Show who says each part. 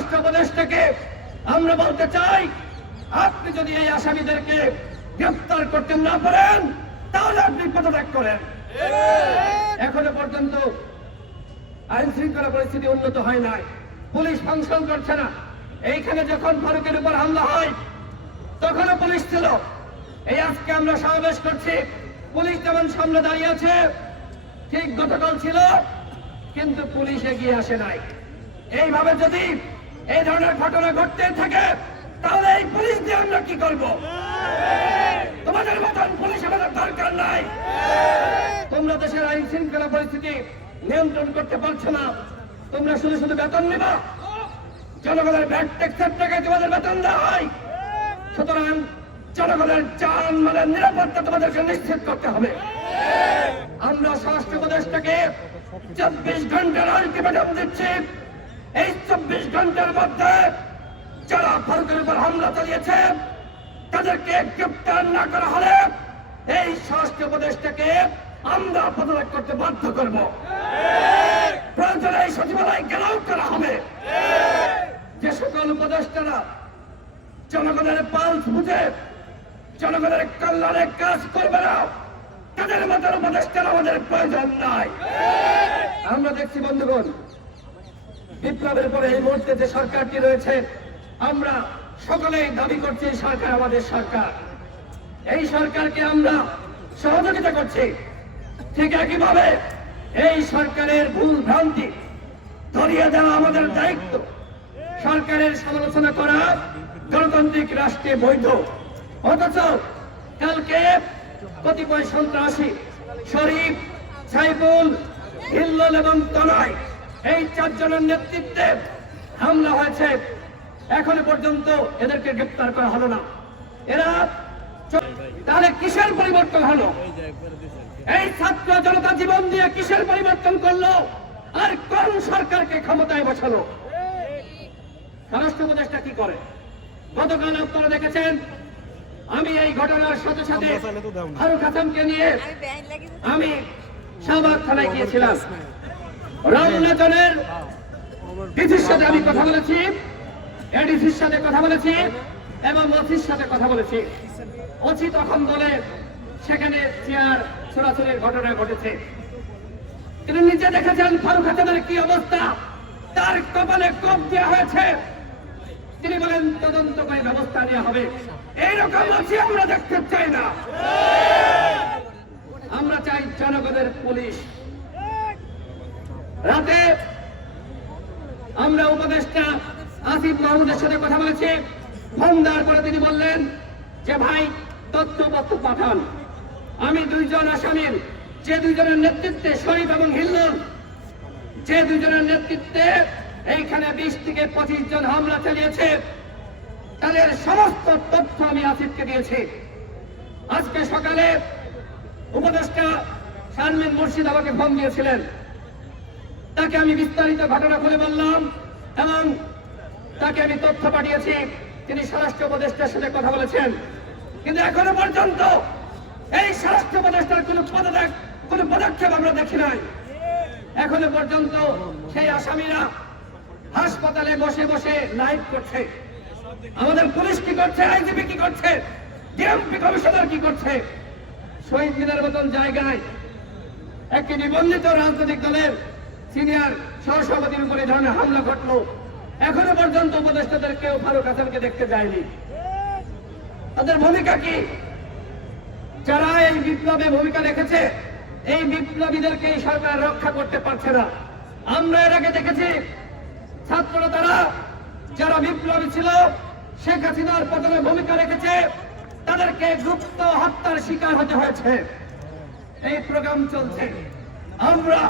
Speaker 1: স্বরাষ্ট্র উপদেষ্টাকে আমরা বলতে চাই, আপনি যদি এই আসামিদেরকে গ্রেফতার করতে না পারেন, তাহলে আপনি পদত্যাগ করেন। এখনও পর্যন্ত আইন শৃঙ্খলা পরিস্থিতি উন্নত হয় নাই। পুলিশ ফাংশন করছে না। এইখানে যখন ফারুকের উপর হামলা হয়, তখনও পুলিশ ছিল। এই আজকে আমরা সমাবেশ করছি। পুলিশ যেমন সামনে দাঁড়িয়ে আছে, ঠিক গতকাল ছিল, কিন্তু পুলিশ এগিয়ে আসে নাই। এইভাবে যদি এই ধরনের ঘটনা ঘটতে থাকে, তাহলে এই পুলিশ দিয়ে আমরা কি করব? তোমাদের মতন পুলিশ আমাদের দরকার নাই। তোমরা দেশের আইন শৃঙ্খলা পরিস্থিতি নিয়ন্ত্রণ করতে পারছ না। তোমরা শুধু শুধু বেতন নিবা। জনগণের ব্যাট ট্যাক্সের টাকায় তোমাদের বেতন দেওয়া হয়। সুতরাং জনগণের যান মালের নিরাপত্তা তোমাদেরকে নিশ্চিত করতে হবে। আমরা স্বরাষ্ট্র উপদেশটাকে চব্বিশ ঘণ্টার আলটিমেটাম দিচ্ছি। এই চব্বিশ ঘণ্টার মধ্যে যারা ভারতের উপর হামলা চালিয়েছে, তাদেরকে গ্রেপ্তার না করা হলে এই স্বরাষ্ট্র উপদেশটাকে আমরা পদত্যাগ করতে বাধ্য করব। প্রয়োজনে এই সচিবালয় ঘেরাও করা হবে। যে সকল উপদেষ্টারা জনগণের পালস বুঝে জনগণের কল্যাণে কাজ করবে না, তাদের মতের উপদেষ্টার আমাদের প্রয়োজন নাই। আমরা দেখছি, বন্ধুগণ বিপ্লবের পরে এই মুহূর্তে যে সরকারটি রয়েছে, আমরা সকলেই দাবি করছি এই সরকার আমাদের সরকার। এই সরকারকে আমরা সহযোগিতা করছি। ঠিক একইভাবে এই সরকারের ভুল ভ্রান্তি ধরিয়ে দেওয়া আমাদের দায়িত্ব। সরকারের সমালোচনা করা গণতান্ত্রিক রাষ্ট্রে বৈধ। অথচ কালকে কতিপয় সন্ত্রাসী, শরীফ, সাইফুল, হিল্লোল এবং তনয় এই চারজনের নেতৃত্বে হামলা হয়েছে। এখনও পর্যন্ত এদেরকে গ্রেপ্তার করা হলো না। এরা তাহলে কিসের পরিবর্তন হলো? এই ছাত্র জনতা জীবন দিয়ে কিসের পরিবর্তন করল? আর কোন সরকারকে ক্ষমতায় বসালো? স্বরাষ্ট্র উপদেষ্টা কি করে? গতকাল আপনারা দেখেছেন আমি এই ঘটনার সাথে সাথে ফারুক হাসানকে নিয়ে
Speaker 2: আমি
Speaker 1: শাহবাগ থানায় গিয়েছিলাম। রমনাজনের ডিসির সাথে আমি কথা বলেছি, এডিসির সাথে কথা বলেছি এবং ওসির সাথে কথা বলেছি। ওসি তখন বলে সেখানে চেয়ার ছোড়াছড়ির ঘটনা ঘটেছে। তিনি নিজে দেখেছেন ফারুক হাসানের কি অবস্থা, তার কপালে কোপ দেওয়া হয়েছে। তিনি বলেন, তদন্ত করে ব্যবস্থা নেওয়া হবে। এইরকম আছে আমরা দেখতে চাই না। আমরা চাই জনগণের পুলিশ রাতে আমরা উপদেষ্টা আসিফ মাহমুদের সাথে কথা বলেছি। ফোন দেওয়ার পরে তিনি বললেন যে, ভাই তথ্যপত্র পাঠান। আমি দুইজন আসামির, যে দুইজনের নেতৃত্বে শরীফ এবং হিল্লুল যে দুইজনের নেতৃত্বে এইখানে বিশ থেকে পঁচিশ জন হামলা চালিয়েছে, তাদের সমস্ত তথ্য আমি আসিফকে দিয়েছি। আজকে সকালে উপদেষ্টা শারমিন মুর্শিদ আমাকে ফোন দিয়েছিলেন। তাকে আমি বিস্তারিত ঘটনা খুলে বললাম এবং তাকে আমি তথ্য পাঠিয়েছি। তিনি স্বরাষ্ট্র উপদেষ্টার সাথে কথা বলেছেন। কিন্তু এখনও পর্যন্ত এই স্বরাষ্ট্র উপদেষ্টার কোনো পদত্যাগ, কোনো পদক্ষেপ আমরা দেখি নাই। এখনও পর্যন্ত সেই আসামিরা হাসপাতালে বসে বসে লাইভ করছে। আমাদের পুলিশ কি করছে? আইজিপি কি করছে? ডিএমপি কমিশনার কি করছে? শহীদ মিনার মতন জায়গায় একটি নিবন্ধিত রাজনৈতিক দলের সিনিয়র সহসভাপতির উপরে ধরনের হামলা ঘটলো। এখনও পর্যন্ত উপদেষ্টাদের কেউ ফারুক হাসানকে দেখতে যায়নি। তাদের ভূমিকা কি? যারা এই বিপ্লবে ভূমিকা রেখেছে, এই বিপ্লবীদেরকে এই সরকার রক্ষা করতে পারছে না। আমরা এর আগে দেখেছি, ছাত্ররা তারা, যারা বিপ্লবী ছিল, শেখ হাসিনার পতনে ভূমিকা রেখেছে, তাদেরকে গুপ্ত হত্যার শিকার হতে হয়েছে। এই প্রোগ্রাম চলছে। আমরা